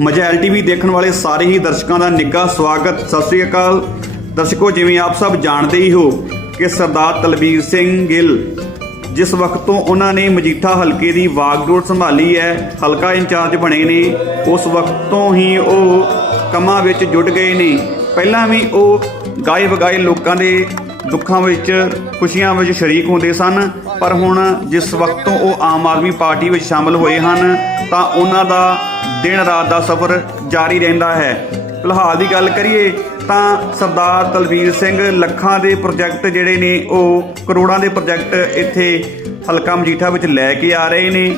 ਮਜੈਲ TV ਦੇਖਣ ਵਾਲੇ ਸਾਰੇ ਹੀ ਦਰਸ਼ਕਾਂ ਦਾ ਨਿੱਘਾ ਸਵਾਗਤ। ਸਤਿ ਸ੍ਰੀ ਅਕਾਲ। ਦਰਸ਼ਕੋ, ਜਿਵੇਂ ਆਪ ਸਭ ਜਾਣਦੇ ਹੀ ਹੋ ਕਿ ਸਰਦਾਰ ਤਲਬੀਰ ਸਿੰਘ ਗਿੱਲ ਜਿਸ ਵਕਤ ਤੋਂ ਉਹਨਾਂ ਨੇ ਮਜੀਠਾ ਹਲਕੇ ਦੀ ਵਾਗਡੋਰ ਸੰਭਾਲੀ ਹੈ, ਹਲਕਾ ਇੰਚਾਰਜ ਬਣੇ ਨੇ, ਉਸ ਵਕਤ ਤੋਂ ਹੀ ਉਹ ਕੰਮਾਂ ਵਿੱਚ ਜੁੜ ਗਏ ਨੇ। ਪਹਿਲਾਂ ਵੀ ਉਹ ਗਾਏ ਵਗਾਏ ਲੋਕਾਂ ਦੇ ਦੁੱਖਾਂ ਵਿੱਚ, ਖੁਸ਼ੀਆਂ ਵਿੱਚ ਸ਼ਰੀਕ ਹੁੰਦੇ ਸਨ, ਪਰ ਹੁਣ ਜਿਸ ਵਕਤ ਤੋਂ ਉਹ ਆਮ ਆਦਮੀ ਪਾਰਟੀ ਵਿੱਚ ਸ਼ਾਮਲ ਹੋਏ ਹਨ, ਤਾਂ ਉਹਨਾਂ ਦਾ ਦਿਨ ਰਾਤ ਦਾ ਸਫ਼ਰ ਜਾਰੀ ਰਹਿੰਦਾ ਹੈ। ਫਿਲਹਾਲ ਦੀ ਗੱਲ ਕਰੀਏ ਤਾਂ ਸਰਦਾਰ ਤਲਵੀਰ ਸਿੰਘ ਲੱਖਾਂ ਦੇ ਪ੍ਰੋਜੈਕਟ ਜਿਹੜੇ ਨੇ, ਉਹ ਕਰੋੜਾਂ ਦੇ ਪ੍ਰੋਜੈਕਟ ਇੱਥੇ ਹਲਕਾ ਮਜੀਠਾ ਵਿੱਚ ਲੈ ਕੇ ਆ ਰਹੇ ਨੇ।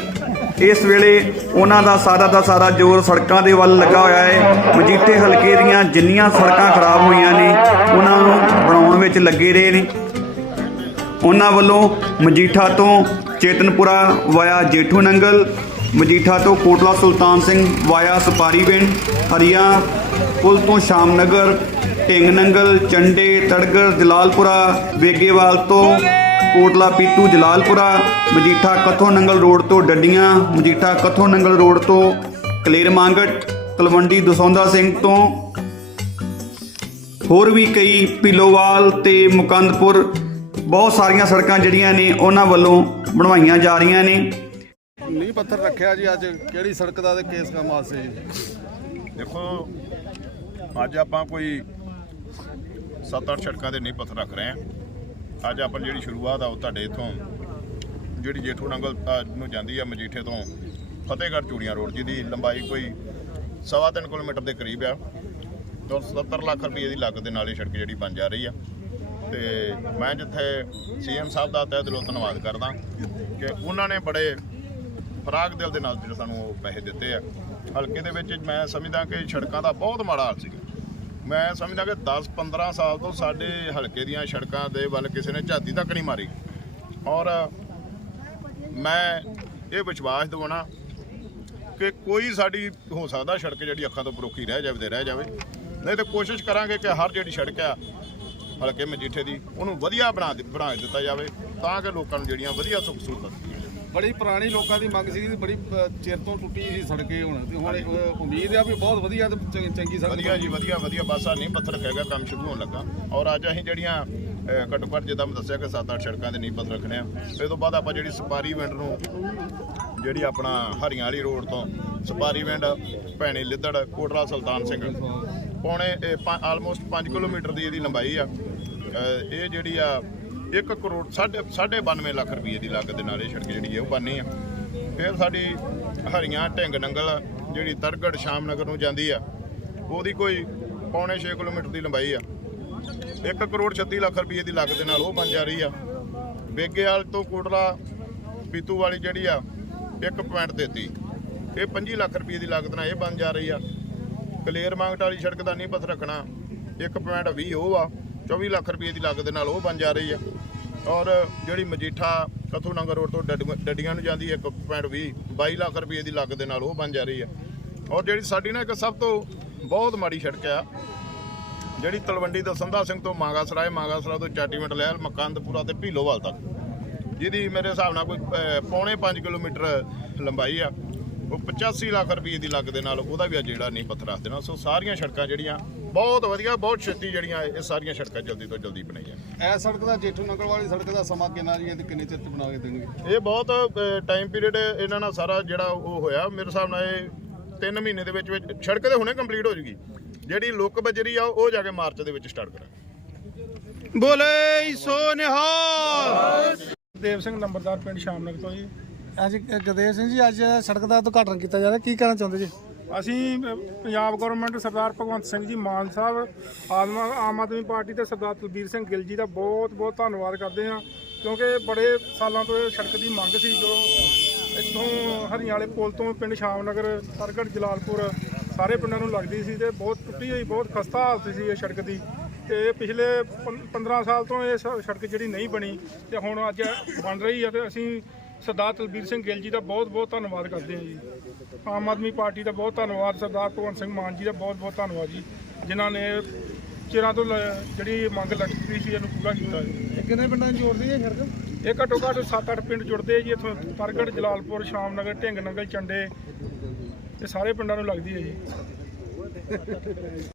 ਇਸ ਵੇਲੇ ਉਹਨਾਂ ਦਾ ਸਾਰਾ ਦਾ ਸਾਰਾ ਜ਼ੋਰ ਸੜਕਾਂ ਦੇ ਵੱਲ ਲੱਗਾ ਹੋਇਆ ਹੈ। ਮਜੀਠੇ ਹਲਕੇ ਦੀਆਂ ਜਿੰਨੀਆਂ ਸੜਕਾਂ ਖਰਾਬ ਹੋਈਆਂ ਨੇ, ਉਹਨਾਂ ਨੂੰ ਬਣਾਉਣ ਵਿੱਚ ਲੱਗੇ ਰਹੇ ਨੇ। ਉਹਨਾਂ ਵੱਲੋਂ ਮਜੀਠਾ ਤੋਂ ਚੇਤਨਪੁਰਾ ਵਾਇਆ ਜੇਠੂ ਨੰਗਲ ਮਜੀਠਾ ਤੋਂ ਕੋਟਲਾ ਸੁਲਤਾਨ ਸਿੰਘ ਵਾਇਆ ਸਪਾਰੀਵਿੰਡ ਹਰੀਆਂ ਪੁਲ ਤੋਂ ਸ਼ਾਮਨਗਰ, ਢਿੰਗ ਨੰਗਲ, ਚੰਡੇ ਤੜਗਰ ਜਲਾਲਪੁਰਾ, ਵੇਗੇਵਾਲ ਤੋਂ ਕੋਟਲਾ ਪੀਤੂ, ਜਲਾਲਪੁਰਾ, ਮਜੀਠਾ ਕਥੋ ਨੰਗਲ ਰੋਡ ਤੋਂ ਡੱਡੀਆਂ, ਮਜੀਠਾ ਕਥੋ ਨੰਗਲ ਰੋਡ ਤੋਂ ਕਲੇਰ ਮਾਂਗਟ, ਤਲਵੰਡੀ ਦਸੌਂਦਾ ਸਿੰਘ ਤੋਂ ਹੋਰ ਵੀ ਕਈ ਪਿਲੋਵਾਲ ਤੇ ਮੁਕੰਦਪੁਰ, ਬਹੁਤ ਸਾਰੀਆਂ ਸੜਕਾਂ ਜਿਹੜੀਆਂ ਨੇ ਉਹਨਾਂ ਵੱਲੋਂ ਬਣਵਾਈਆਂ ਜਾ ਰਹੀਆਂ ਨੇ। ਨੀਂਹ ਪੱਥਰ ਰੱਖਿਆ ਜੀ ਅੱਜ। ਕਿਹੜੀ ਸੜਕ ਦਾ ਤੇ ਕੇਸ ਕੰਮ ਵਾਸਤੇ ਜੀ? ਦੇਖੋ, ਅੱਜ ਆਪਾਂ ਕੋਈ 7-8 ਸੜਕਾਂ ਦੇ ਨੀਂਹ ਪੱਥਰ ਰੱਖ ਰਹੇ ਹਾਂ। ਅੱਜ ਆਪਾਂ ਜਿਹੜੀ ਸ਼ੁਰੂਆਤ ਆ ਉਹ ਤੁਹਾਡੇ ਇਥੋਂ, ਜਿਹੜੀ ਜੇਠੂ ਨੰਗਲ ਨੂੰ ਜਾਂਦੀ ਆ ਮਜੀਠੇ ਤੋਂ ਫਤਿਹਗੜ੍ਹ ਚੂੜੀਆਂ ਰੋਡ ਜਿਹਦੀ ਲੰਬਾਈ ਕੋਈ ਸਵਾ ਤਿੰਨ ਕਿਲੋਮੀਟਰ ਦੇ ਕਰੀਬ ਆ। ਤੋਂ 70 ਲੱਖ ਰੁਪਏ ਦੀ ਲਾਗਤ ਦੇ ਨਾਲ ਇਹ ਸੜਕ ਜਿਹੜੀ ਬਣ ਜਾ ਰਹੀ ਆ। ਤੇ ਮੈਂ ਜਿੱਥੇ ਸੀਐਮ ਸਾਹਿਬ ਦਾ ਤਹਿ ਦਿਲੋਂ ਧੰਨਵਾਦ ਕਰਦਾ ਕਿ ਉਹਨਾਂ ਨੇ ਬੜੇ ਫਰਾਗ ਦਿਲ ਦੇ ਨਾਲ ਜਿਹੜੇ ਸਾਨੂੰ ਉਹ ਪੈਸੇ ਦਿੱਤੇ ਆ। ਹਲਕੇ ਦੇ ਵਿੱਚ ਮੈਂ ਸਮਝਦਾ ਕਿ ਸੜਕਾਂ ਦਾ ਬਹੁਤ ਮਾੜਾ ਹਾਲ ਸੀਗਾ। ਮੈਂ ਸਮਝਦਾ ਕਿ 10-15 ਸਾਲ ਤੋਂ ਸਾਡੇ ਹਲਕੇ ਦੀਆਂ ਸੜਕਾਂ ਦੇ ਵੱਲ ਕਿਸੇ ਨੇ ਝਾਤੀ ਤੱਕ ਨਹੀਂ ਮਾਰੀ। ਔਰ ਮੈਂ ਇਹ ਵਿਸ਼ਵਾਸ ਦਿਵਾਉਣਾ ਕਿ ਕੋਈ ਸਾਡੀ, ਹੋ ਸਕਦਾ ਸੜਕ ਜਿਹੜੀ ਅੱਖਾਂ ਤੋਂ ਪਰੋਖੀ ਰਹਿ ਜਾਵੇ ਤੇ ਰਹਿ ਜਾਵੇ। ਨਹੀਂ ਤੇ ਕੋਸ਼ਿਸ਼ ਕਰਾਂਗੇ ਕਿ ਹਰ ਜਿਹੜੀ ਸੜਕ ਆ, ਹਲਕੇ ਮਜੀਠੇ ਦੀ, ਉਹਨੂੰ ਵਧੀਆ ਬਣਾ ਦਿ- ਬਣਾ ਦਿੱਤਾ ਜਾਵੇ ਤਾਂ ਕਿ ਲੋਕਾਂ ਨੂੰ ਜਿਹੜੀਆਂ ਵਧੀਆ ਸੁੱਖ ਸਹੂਲਤਾਂ ਬੜੀ ਪੁਰਾਣੀ ਲੋਕਾਂ ਦੀ ਮੰਗ ਸੀ ਬੜੀ ਚਿਰ ਤੋਂ ਟੁੱਟੀ ਸੀ ਸੜਕੇ ਹੁਣ। ਤੇ ਹੁਣ ਉਮੀਦ ਆ ਵੀ ਬਹੁਤ ਵਧੀਆ ਤੇ ਚੰਗੀ ਸੜਕ ਵਧੀਆ ਜੀ ਵਧੀਆ ਵਧੀਆ ਬਸ ਆ ਨਹੀਂ ਪੱਥਰ ਰੱਖਿਆ ਕੰਮ ਸ਼ੁਰੂ ਹੋਣ ਲੱਗਾ। ਔਰ ਅੱਜ ਅਸੀਂ ਜਿਹੜੀਆਂ ਘੱਟੋ ਘੱਟ ਜਿੱਦਾਂ ਮੈਂ ਦੱਸਿਆ ਕਿ 7-8 ਸੜਕਾਂ ਦੇ ਨੀਂਹ ਪੱਥਰ ਰੱਖਣੇ ਆ। ਇਹ ਤੋਂ ਬਾਅਦ ਆਪਾਂ ਜਿਹੜੀ ਸਪਾਰੀ ਵਿੰਡ ਨੂੰ ਜਿਹੜੀ ਆਪਣਾ ਹਰੀਆਂ ਵਾਲੀ ਰੋਡ ਤੋਂ ਸਪਾਰੀ ਵਿੰਡ ਭੈਣੀ ਲਿੱਦੜ ਕੋਟਰਾ ਸੁਲਤਾਨ ਸਿੰਘ। ਪੌਣੇ ਆਲਮੋਸਟ 5 ਕਿਲੋਮੀਟਰ ਦੀ ਇਹਦੀ ਲੰਬਾਈ ਆ। ਇਹ ਜਿਹੜੀ ਆ 1 ਕਰੋੜ ਸਾਢੇ ਸਾਢੇ 92 ਲੱਖ ਰੁਪਏ ਦੀ ਲਾਗਤ ਦੇ ਨਾਲ ਇਹ ਸੜਕ ਜਿਹੜੀ ਹੈ ਉਹ ਬਣਨੀ ਆ। ਫਿਰ ਸਾਡੀ ਹਰੀਆਂ ਢਿੰਗ ਨੰਗਲ, ਜਿਹੜੀ ਤਰਗੜ ਸ਼ਾਮਨਗਰ ਨੂੰ ਜਾਂਦੀ ਆ, ਉਹਦੀ ਕੋਈ ਪੌਣੇ 6 ਕਿਲੋਮੀਟਰ ਦੀ ਲੰਬਾਈ ਆ। 1 ਕਰੋੜ 36 ਲੱਖ ਰੁਪਏ ਦੀ ਲਾਗਤ ਦੇ ਨਾਲ ਉਹ ਬਣ ਜਾ ਰਹੀ ਆ। ਬੇਗੇਵਾਲ ਤੋਂ ਕੋਟਲਾ ਪੀਤੂ ਵਾਲੀ ਜਿਹੜੀ ਆ 1.33 ਇਹ 25 ਲੱਖ ਰੁਪਏ ਦੀ ਲਾਗਤ ਨਾਲ ਇਹ ਬਣ ਜਾ ਰਹੀ ਆ। ਕਲੇਰ ਮੰਗਟ ਵਾਲੀ ਸੜਕ ਦਾ ਨਹੀਂ ਪੱਥਰ ਰੱਖਣਾ 1.20 ਉਹ ਆ। 24 ਲੱਖ ਰੁਪਏ ਦੀ ਲਾਗਤ ਦੇ ਨਾਲ ਉਹ ਬਣ ਜਾ ਰਹੀ ਆ। ਔਰ ਜਿਹੜੀ ਮਜੀਠਾ ਕਥੂ ਨੰਗਰ ਰੋਡ ਤੋਂ ਡੱਡ- ਡੱਡੀਆਂ ਨੂੰ ਜਾਂਦੀ ਹੈ 1.20 22 ਲੱਖ ਰੁਪਏ ਦੀ ਲਾਗਤ ਦੇ ਨਾਲ ਉਹ ਬਣ ਜਾ ਰਹੀ ਆ। ਔਰ ਜਿਹੜੀ ਸਾਡੀ ਨਾ ਇੱਕ ਸਭ ਤੋਂ ਬਹੁਤ ਮਾੜੀ ਸੜਕ ਆ, ਜਿਹੜੀ ਤਲਵੰਡੀ ਤੋਂ ਸੰਧਾ ਸਿੰਘ ਤੋਂ ਮਾਂਗਾਸਰਾਏ ਮਾਂਗਾਸਰਾ ਤੋਂ ਚਾਟੀਵਿੰਡ ਲਹਿਲ ਮਕੰਦਪੁਰਾ ਤੇ ਭੀਲੋਵਾਲ ਤੱਕ। ਜਿਹਦੀ ਮੇਰੇ ਹਿਸਾਬ ਨਾਲ ਕੋਈ ਪੌਣੇ 5 ਕਿਲੋਮੀਟਰ ਲੰਬਾਈ ਆ। ਉਹ 85 ਲੱਖ ਰੁਪਏ ਦੀ ਲੱਗ ਦੇ ਨਾਲ ਉਹਦਾ ਵੀ ਆ ਜਿਹੜਾ ਨਹੀਂ ਪੱਥਰ ਰੱਖ ਦੇਣਾ। ਸੋ ਸਾਰੀਆਂ ਸੜਕਾਂ ਜਿਹੜੀਆਂ ਬਹੁਤ ਵਧੀਆ ਬਹੁਤ ਛੇਤੀ ਜਿਹੜੀਆਂ ਇਹ ਸਾਰੀਆਂ ਸੜਕਾਂ ਜਲਦੀ ਤੋਂ ਜਲਦੀ ਬਣਾਈਆਂ। ਇਹ ਸੜਕ ਦਾ ਜੇਠੂ ਨਗਰ ਵਾਲੀ ਸੜਕ ਦਾ ਸਮਾਂ ਕਿੰਨਾ ਜੀ ਤੇ ਕਿੰਨੇ ਚਿਰ ਚ ਬਣਾ ਕੇ ਦੇਣਗੇ? ਇਹ ਬਹੁਤ ਟਾਈਮ ਪੀਰੀਅਡ ਇਹਨਾਂ ਨਾਲ ਸਾਰਾ ਜਿਹੜਾ ਉਹ ਹੋਇਆ। ਮੇਰੇ ਹਿਸਾਬ ਨਾਲ ਇਹ 3 ਮਹੀਨੇ ਦੇ ਵਿੱਚ ਵਿੱਚ ਸੜਕ ਤੇ ਹੁਣੇ ਕੰਪਲੀਟ ਹੋ ਜੂਗੀ। ਜਿਹੜੀ ਲੁੱਕ ਬਜਰੀ ਆ ਉਹ ਜਾ ਕੇ ਮਾਰਚ ਦੇ ਵਿੱਚ ਸਟਾਰਟ ਕਰਾਂਗੇ। ਬੋਲੇ ਸੋ ਨਿਹਾਲ। ਦੇਵ ਸਿੰਘ ਨੰਬਰਦਾਰ ਪਿੰਡ ਸ਼ਾਮਨਗਰ ਤੋਂ ਜੀ। ਅੱਜ ਗਦੇਵ ਸਿੰਘ ਜੀ ਅੱਜ ਸੜਕ ਦਾ ਉਦਘਾਟਨ ਕੀਤਾ ਜਾ ਰਿਹਾ। ਕੀ ਕਹਿਣਾ ਚਾਹੁੰਦੇ ਜੀ? ਅਸੀਂ ਅ, ਪੰਜਾਬ ਗਵਰਨਮੈਂਟ ਸਰਦਾਰ ਭਗਵੰਤ ਸਿੰਘ ਜੀ ਮਾਨ ਸਾਹਿਬ ਆਦਮ ਆਮ ਆਦਮੀ ਪਾਰਟੀ ਤੇ ਸਰਦਾਰ ਤਲਬੀਰ ਸਿੰਘ ਗਿੱਲ ਜੀ ਦਾ ਬਹੁਤ ਬਹੁਤ ਧੰਨਵਾਦ ਕਰਦੇ ਹਾਂ ਕਿਉਂਕਿ ਬੜੇ ਸਾਲਾਂ ਤੋਂ ਇਹ ਸੜਕ ਦੀ ਮੰਗ ਸੀ ਜਦੋਂ ਇੱਥੋਂ ਹਰੀਆਂ ਪੁਲ ਤੋਂ ਪਿੰਡ ਸ਼ਾਮਨਗਰ ਸਰਗੜ ਜਲਾਲਪੁਰ ਸਾਰੇ ਪਿੰਡਾਂ ਨੂੰ ਲੱਗਦੀ ਸੀ ਤੇ ਬਹੁਤ ਟੁੱਟੀ ਹੋਈ ਬਹੁਤ ਖਸਤਾ ਹਾਲਤ ਸੀ ਇਹ ਸੜਕ ਦੀ। ਤੇ ਪਿਛਲੇ ਪੰ- 15 ਸਾਲ ਤੋਂ ਇਹ ਸ- ਸੜਕ ਜਿਹੜੀ ਨਹੀਂ ਬਣੀ ਤੇ ਹੁਣ ਅੱਜ ਬਣ ਰਹੀ ਹੈ ਤੇ ਅਸੀਂ ਸਰਦਾਰ ਤਲਬੀਰ ਸਿੰਘ ਗਿੱਲ ਜੀ ਦਾ ਬਹੁਤ ਬਹੁਤ ਧੰਨਵਾਦ ਕਰਦੇ ਹਾਂ ਜੀ। ਆਮ ਆਦਮੀ ਪਾਰਟੀ ਦਾ ਬਹੁਤ ਧੰਨਵਾਦ ਸਰਦਾਰ ਭਗਵੰਤ ਸਿੰਘ ਮਾਨ ਜੀ ਦਾ ਬਹੁਤ ਬਹੁਤ ਧੰਨਵਾਦ ਜੀ ਜਿਨ੍ਹਾਂ ਨੇ ਚਿਰਾਂ ਤੋਂ ਲ- ਜਿਹੜੀ ਮੰਗ ਲਟਕੀ ਸੀ ਇਹਨੂੰ ਪੂਰਾ ਕੀਤਾ ਜੀ। ਕਿੰਨੇ ਪਿੰਡਾਂ ਨੂੰ ਜੋੜਦੀ ਹੈ ਸੜਕ ਇਹ ਘੱਟੋ ਘੱਟ 7-8 ਪਿੰਡ ਜੁੜਦੇ ਆ ਜੀ ਇੱਥੋਂ ਤਰਗੜ ਜਲਾਲਪੁਰ ਸ਼ਾਮਨਗਰ ਢਿੰਗ ਨੰਗਲ ਚੰਡੇ ਇਹ ਸਾਰੇ ਪਿੰਡਾਂ ਨੂੰ ਲੱਗਦੀ ਹੈ ਜੀ।